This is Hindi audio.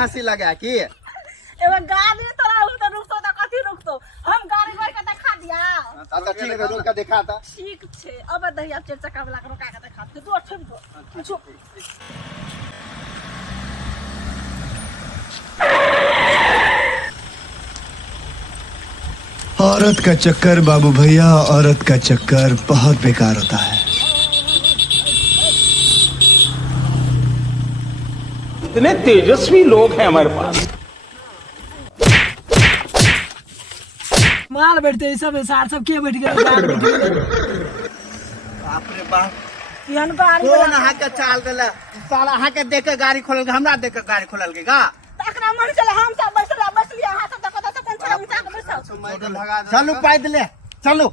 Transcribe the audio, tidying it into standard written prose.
हंसी लगा की एगो गाड़ी तोरा रुकतो त कथी रुकतो हम गाड़ी रोक के देखा दिया अच्छा ठीक है रोक के दिखा था ठीक छे अब दहिया चार चक्का वाला रोका के देखा दे तू अच्छे दो औरत का चक्कर बाबू भैया, औरत का चक्कर बहुत बेकार होता है। इतने तेजस्वी लोग हैं हमारे पास। माल बैठते सब सार सब के बैठ गए बाप रे बाप यहन गाड़ी कौन अहाँ के चाल देला साला अहाँ के देख के गाड़ी खोलल के हमरा देख के गाड़ी खोलल के का तकरा मन चले हम सब बसलिया हाथ तक कत से कौन सा बैठो चलू पैदले चलू